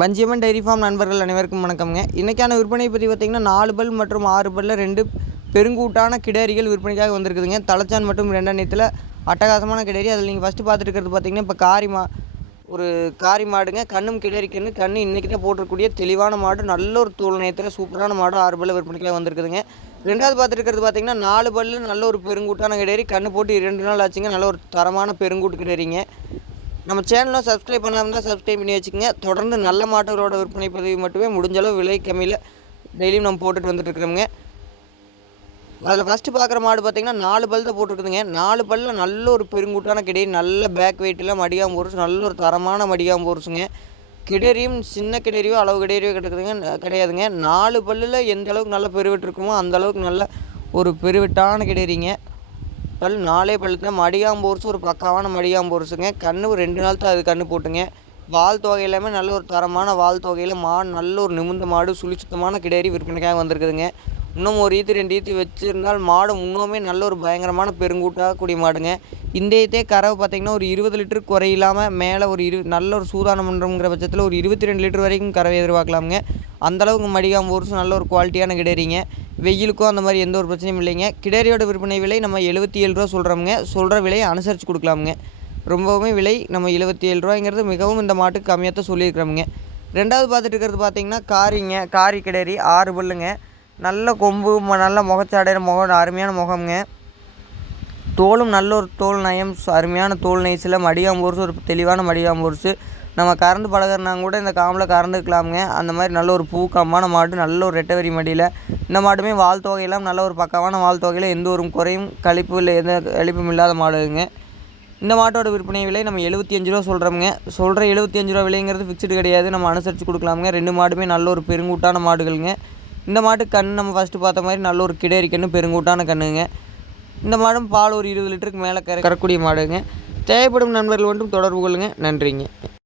Vanjiamman dairy farm நண்பர்கள் அனைவருக்கும் வணக்கம்ங்க. இன்றைக்கான விற்பனை பற்றி பார்த்திங்கன்னா நாலு பல் மற்றும் ஆறு பல்லில் ரெண்டு பெருங்கூட்டான கிடரிகள் விற்பனைக்காக வந்திருக்குதுங்க. தலைச்சான் மற்றும் ரெண்டாம் அட்டகாசமான கிடேரி. அதில் நீங்கள் ஃபஸ்ட்டு பார்த்துட்டு இருக்கிறது பார்த்திங்கன்னா இப்போ காரி மா ஒரு காரி மாடுங்க. கண்ணும் கிடேரி கண்ணு இன்றைக்கி தான் போட்டிருக்கக்கூடிய தெளிவான மாடு. நல்ல ஒரு தூள் நேரத்தில் சூப்பரான மாடு ஆறு பல்ல விற்பனைக்காக வந்திருக்குதுங்க. ரெண்டாவது பார்த்துருக்கிறது பார்த்திங்கன்னா நாலு பல்லு நல்ல ஒரு பெருங்கூட்டான கிடரி. கண்ணு போட்டு இரண்டு நாள் ஆச்சுங்க. நல்ல ஒரு தரமான பெருங்கூட்டு கிடேரிங்க. நம்ம சேனலும் சப்ஸ்கிரைப் பண்ணாமல் தான் சப்ஸ்கிரைப் பண்ணி வச்சுக்கோங்க. தொடர்ந்து நல்ல மாட்டுகளோட விற்பனை பதிவு மட்டுமே முடிஞ்சளவு விலை கம்மியில் டெய்லியும் நம்ம போட்டுட்டு வந்துட்டுருக்குறோங்க அதில் ஃபஸ்ட்டு பார்க்குற மாடு பார்த்தீங்கன்னா நாலு பல் தான் போட்டிருக்குதுங்க. நாலு பல்ல நல்ல ஒரு பெருங்கூட்டான கிடை நல்ல பேக் வெயிட்டில் மடியாமல் போர்ஸ் நல்ல ஒரு தரமான மடியாமல் போர்ஸுங்க கிடரியும் சின்ன கிடரியோ அளவு கிடரியோ கிடக்குதுங்க கிடையாதுங்க. நாலு பல்லில் எந்த அளவுக்கு நல்ல பெருவிட்டு இருக்குமோ அந்த அளவுக்கு நல்ல ஒரு பெருவிட்டான கிடரிங்க. பல் நாலே பல் தான் ஒரு பக்காவான மடியாம்போர்ஸுங்க கண்ணு ஒரு ரெண்டு நாள் தான் அது கண்ணு போட்டுங்க. வால் தொகை எல்லாமே நல்ல ஒரு தரமான வால் தொகையில் மாடு நல்ல ஒரு நிமிந்த மாடு சுழிச்சுத்தமான கிடேரி விற்பனைக்காக வந்திருக்குதுங்க. இன்னும் ஒரு ஈத்து ரெண்டு ஈத்து வச்சுருந்தால் மாடு இன்னுமே நல்ல ஒரு பயங்கரமான பெருங்கூட்டாக கூடிய மாடுங்க. இந்த ஈத்தே கறவை பார்த்திங்கன்னா ஒரு இருபது லிட்டர் குறையில்லாமல் மேலே ஒரு இரு நல்ல ஒரு சூதானம் பண்ணுறங்கிற பட்சத்தில் ஒரு இருபத்தி ரெண்டு லிட்டர் வரைக்கும் கறவை எதிர்பார்க்கலாமுங்க. அந்தளவுக்கு மடிகாம்பு ஊர்ஸ் நல்ல ஒரு குவாலிட்டியான கிடேரிங்க வெயிலுக்கும் அந்த மாதிரி எந்த ஒரு பிரச்சனையும் இல்லைங்க. கிடேரியோட விற்பனை விலை நம்ம எழுபத்தி ஏழு ரூபா சொல்கிறோமுங்க சொல்கிற விலையை அனுசரித்து கொடுக்கலாமுங்க. ரொம்பவுமே விலை நம்ம எழுபத்தி ஏழு ரூபாய்ங்கிறது மிகவும் இந்த மாட்டுக்கு கம்மியாக தான் சொல்லியிருக்கிறோமுங்க. ரெண்டாவது பார்த்துட்டு இருக்கிறது பார்த்திங்கன்னா காரிங்க காரி கிடேரி ஆறு பல்லுங்க. நல்ல கொம்பு நல்ல முகச்சாடையிற முகம் அருமையான முகம்ங்க. தோலும் நல்ல ஒரு தோல் நயம் அருமையான தோல் நைஸில் மடியாம்பூர்ஸ் ஒரு தெளிவான மடியாம்பூர்ஸு நம்ம கரண்ட் பழகிறனாங்க கூட இந்த காம்பில் கரண்ட் இருக்கலாமுங்க. அந்த மாதிரி நல்ல ஒரு பூ மாடு நல்ல ஒரு ரெட்டவரி மடியில். இந்த மாடுமே வால் தொகையெல்லாம் நல்ல ஒரு பக்கமான வால் தொகையில் எந்த ஒரு குறையும் கழிப்பு இல்லை எந்த கழிப்பும் இல்லாத மாடுங்க. இந்த மாட்டோட விற்பனை விலை நம்ம எழுபத்தி அஞ்சு ரூபா சொல்கிறோமுங்க சொல்கிற எழுபத்தி அஞ்சு ரூபா விலைங்கிறது ஃபிக்ஸ்டு கிடையாது. நம்ம அனுசரித்து கொடுக்கலாமுங்க. ரெண்டு மாடுமே நல்ல ஒரு பெருங்கூட்டான மாடுகளுங்க. இந்த மாட்டு கண் நம்ம ஃபஸ்ட்டு பார்த்த மாதிரி நல்ல ஒரு கிடேரி கன்று பெருங்கூட்டான கண்ணுங்க. இந்த மாடும் பால் ஒரு இருபது லிட்டருக்கு மேலே கற கறக்கூடிய மாடுங்க. தேவைப்படும் நண்பர்கள் மட்டும் தொடர்பு கொள்ளுங்கள் நன்றிங்க.